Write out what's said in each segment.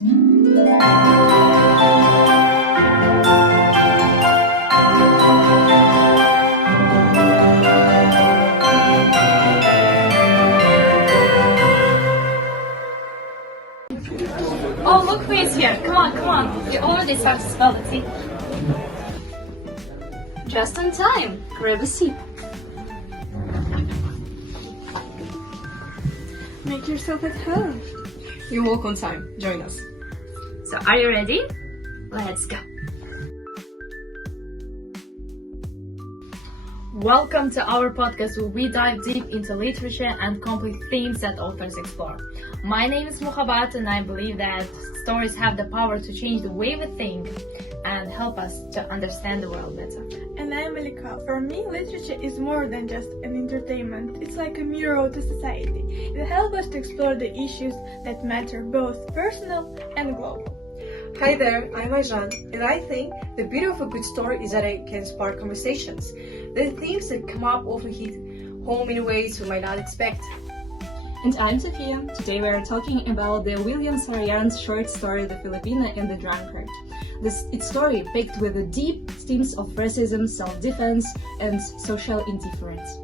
Oh, look who is here. Come on. You already start to spell it, see? Just in time. Grab a seat. Make yourself at home. You walk on time. Join us. So, are you ready? Let's go. Welcome to our podcast where we dive deep into literature and complex themes that authors explore. My name is Muhabat and I believe that stories have the power to change the way we think and help us to understand the world better. And I'm Malika. For me, literature is more than just an entertainment. It's like a mirror to society. It helps us to explore the issues that matter, both personal and global. Hi there, I'm Ayjan, and I think the beauty of a good story is that it can spark conversations. The themes that come up often hit home in ways we might not expect. And I'm Sofia. Today we are talking about the William Saroyan's short story, The Filipino and the Drunkard. Its story packed with the deep themes of racism, self-defense, and social indifference.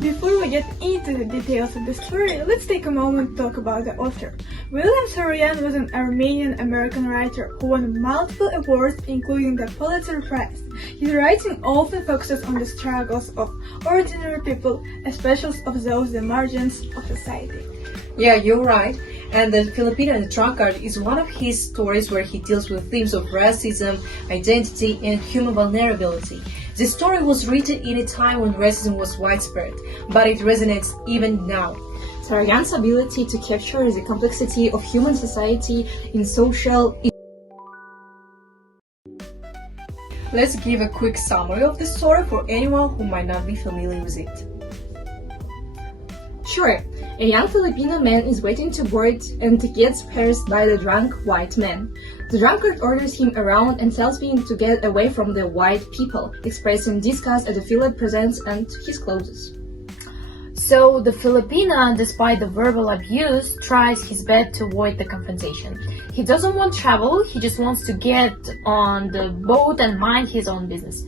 Before we get into the details of the story, let's take a moment to talk about the author. William Saroyan was an Armenian-American writer who won multiple awards, including the Pulitzer Prize. His writing often focuses on the struggles of ordinary people, especially of those the margins of society. Yeah, you're right. And The Filipino and the Drunkard is one of his stories where he deals with themes of racism, identity, and human vulnerability. The story was written in a time when racism was widespread, but it resonates even now. Saroyan's ability to capture the complexity of human society in social. Let's give a quick summary of the story for anyone who might not be familiar with it. Sure, a young Filipino man is waiting to board and gets harassed by the drunk white man. The drunkard orders him around and tells him to get away from the white people, expressing disgust at the Philip presence and his clothes. So the Filipino, despite the verbal abuse, tries his best to avoid the confrontation. He doesn't want trouble, he just wants to get on the boat and mind his own business.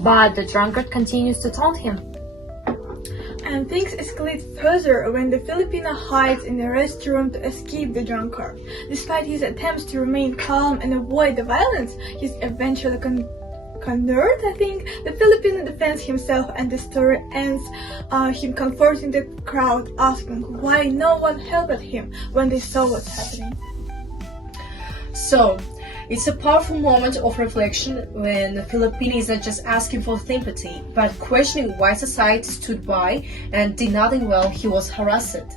But the drunkard continues to taunt him. And things escalate further when the Filipino hides in a restroom to escape the drunkard. Despite his attempts to remain calm and avoid the violence, he's eventually cornered, I think. The Filipino defends himself and the story ends him comforting the crowd, asking why no one helped him when they saw what's happening. So, it's a powerful moment of reflection when the Filipino is not just asking for sympathy, but questioning why society stood by and did nothing while he was harassed.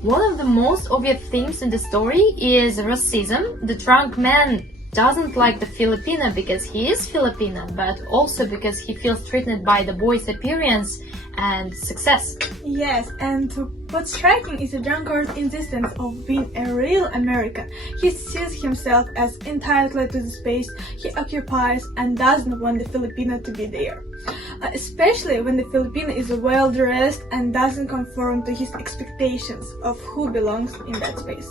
One of the most obvious themes in the story is racism. The drunk man doesn't like the Filipino because he is Filipino, but also because he feels threatened by the boy's appearance and success. Yes, and what's striking is the drunkard's insistence of being a real American. He sees himself as entitled to the space he occupies and doesn't want the Filipino to be there. Especially when the Filipino is well dressed and doesn't conform to his expectations of who belongs in that space.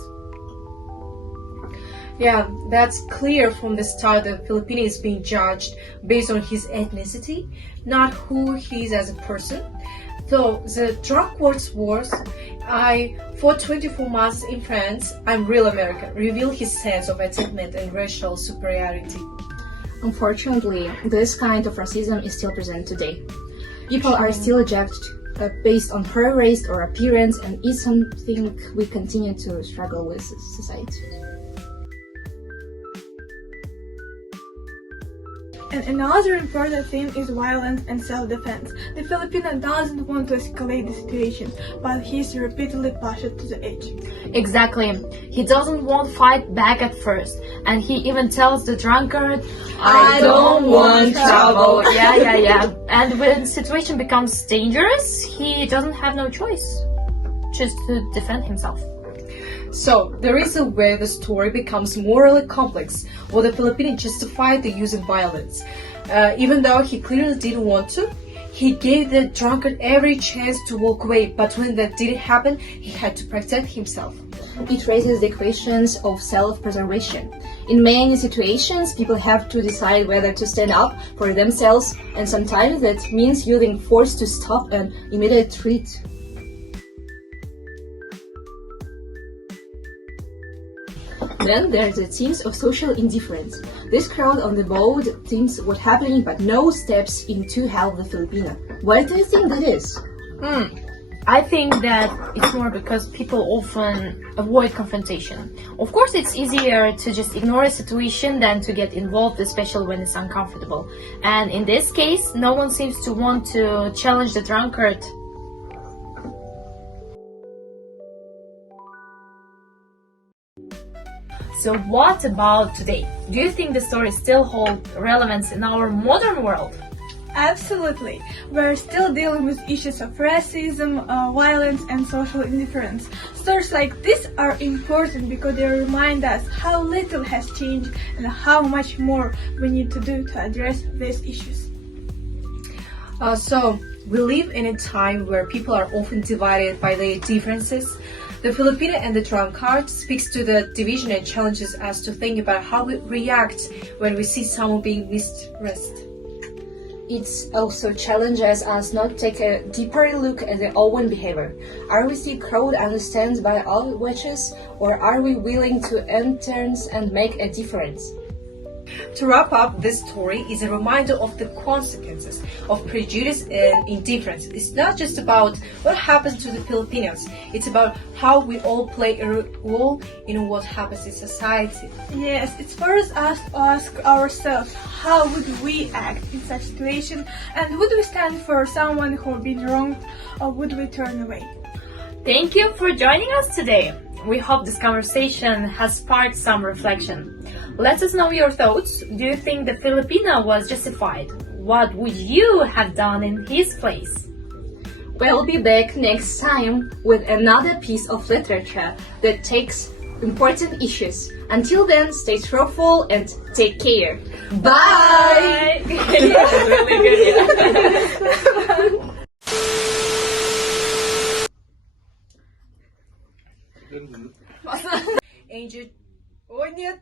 Yeah, that's clear from the start that Filipino is being judged based on his ethnicity, not who he is as a person. Though the drunk words I fought 24 months in France, I'm real American, reveal his sense of achievement and racial superiority. Unfortunately, this kind of racism is still present today. People are still judged based on her race or appearance, and it's something we continue to struggle with as society. And another important theme is violence and self-defense. The Filipino doesn't want to escalate the situation, but he's repeatedly pushed to the edge. Exactly. He doesn't want to fight back at first. And he even tells the drunkard, I don't want trouble. Yeah. And when the situation becomes dangerous, he doesn't have no choice. Just to defend himself. So, there is a way the story becomes morally complex, where the Filipino justified the use of violence. Even though he clearly didn't want to, He gave the drunkard every chance to walk away, but when that didn't happen, he had to protect himself. It raises the questions of self-preservation. In many situations, people have to decide whether to stand up for themselves, and sometimes that means using force to stop an immediate threat. Then there's the themes of social indifference. This crowd on the boat thinks what's happening but no steps in to help the Filipino. Why do you think that is? I think that it's more because people often avoid confrontation. Of course, it's easier to just ignore a situation than to get involved, especially when it's uncomfortable. And in this case, no one seems to want to challenge the drunkard. So what about today? Do you think the story still holds relevance in our modern world? Absolutely. We're still dealing with issues of racism, violence, and social indifference. Stories like this are important because they remind us how little has changed and how much more we need to do to address these issues. So, we live in a time where people are often divided by their differences. The Filipino and the drunkard speaks to the division and challenges us to think about how we react when we see someone being misdressed. It also challenges us not to take a deeper look at their own behavior. Are we still crowd understands by all wishes, or are we willing to enter and make a difference? To wrap up, this story is a reminder of the consequences of prejudice and indifference. It's not just about what happens to the Filipinos, it's about how we all play a role in what happens in society. Yes, it's for us to ask ourselves, how would we act in such situation, and would we stand for someone who been wronged, or would we turn away? Thank you for joining us today. We hope this conversation has sparked some reflection. Let us know your thoughts. Do you think the Filipino was justified? What would you have done in his place? We'll be back next time with another piece of literature that takes important issues. Until then, stay truthful and take care. Bye! Really good, yeah. Angel... О, нет!